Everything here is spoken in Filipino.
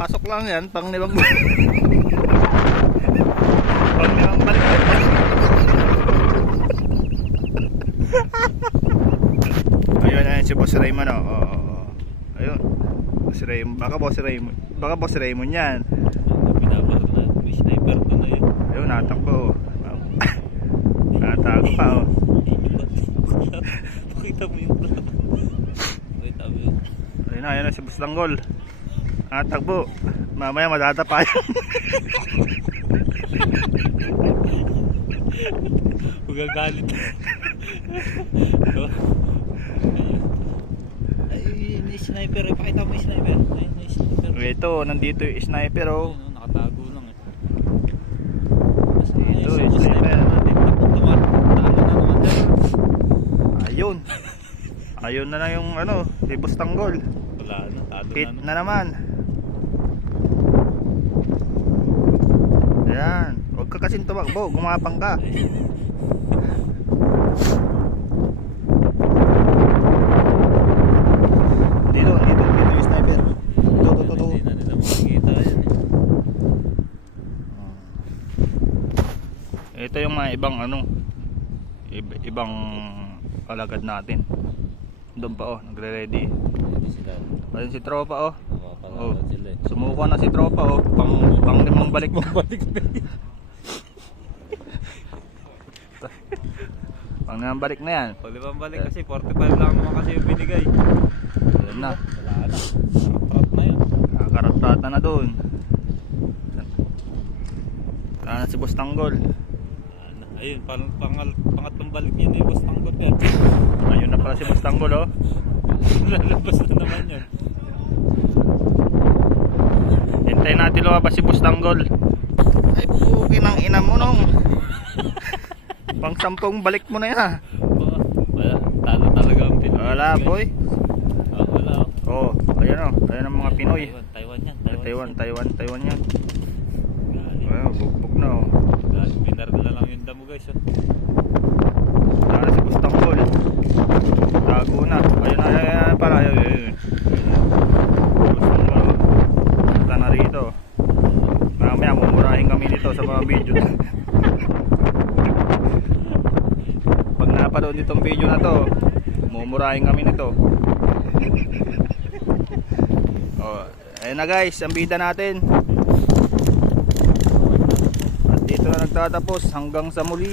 Pasok lang yan, pang limang balik. Pang limang balik. Ayun, ayun si Boss Raymond, oh. Ayun. Boss Raymond, baka Boss Raymond yan. Binabar na, may sniper ko na yun. Ayun, natakbo. Natago pa, oh. Pakita mo yung plano. Pakita mo yun. Ayun na si Boss Tanggol. Natakbo. Mamaya madadapa yan. Magagalit. Ay, yung sniper. Pakita mo yung sniper. Ayun, yung sniper. Ito, nandito yung sniper, oh. Ayun, nakatago lang eh. Ito, yung sniper. Ayun. Ayun na lang yung ano, si Boss Tanggol. Wala na, talo Hit na. na naman. Ayan. Huwag ka kasing tumakbo, gumapang ka. Dito yung sniper. Tutu. Hindi na nila makikita yan eh. Ito yung mga ibang ano, ibang alagad natin. Doon pa, oh, nagre-ready. Hindi sila. Ayun si tropa, oh. Oh. Nakapalala sila eh. Sumuko na si tropa, oh. Pang limang balik. Balik na yun. Pang limang balik na yan. Pag limang balik kasi 45 lang naman kasi yung binigay. Ayun na. Wala na. Sarap na yun. Nakakaratrata na doon. Sana si Boss Tanggol. Ayun, pangatlong balik niya na yung Boss Tanggol yan. Ayun na pala si Boss Tanggol, oh. Lalabas na naman yun. Hintayin natin lumabas si Boss Tanggol. Ay, pukin ang ina mo nung. Pang 10 balik mo na yan, ha. Wala, talo talaga ang Pinoy. Wala, boy. Wala oh. Oh, ayun, oh. Ayun ang mga Pinoy. Taiwan yan. Taiwan yan. Galing. Ayun, bugbog na, oh. Galing, pinarila lang yung damo guys. Oh. Sana si Boss Tanggol. Tago na. Ayun pala. Ayun. Boss Tanggol, oh. Punta na rito. Mamaya mumurahin kami nito sa mga video. Pag napanood nitong video na to, mumurahin kami nito. Oh, ayun na guys, ang bida natin. At dito na nagtatapos hanggang sa muli.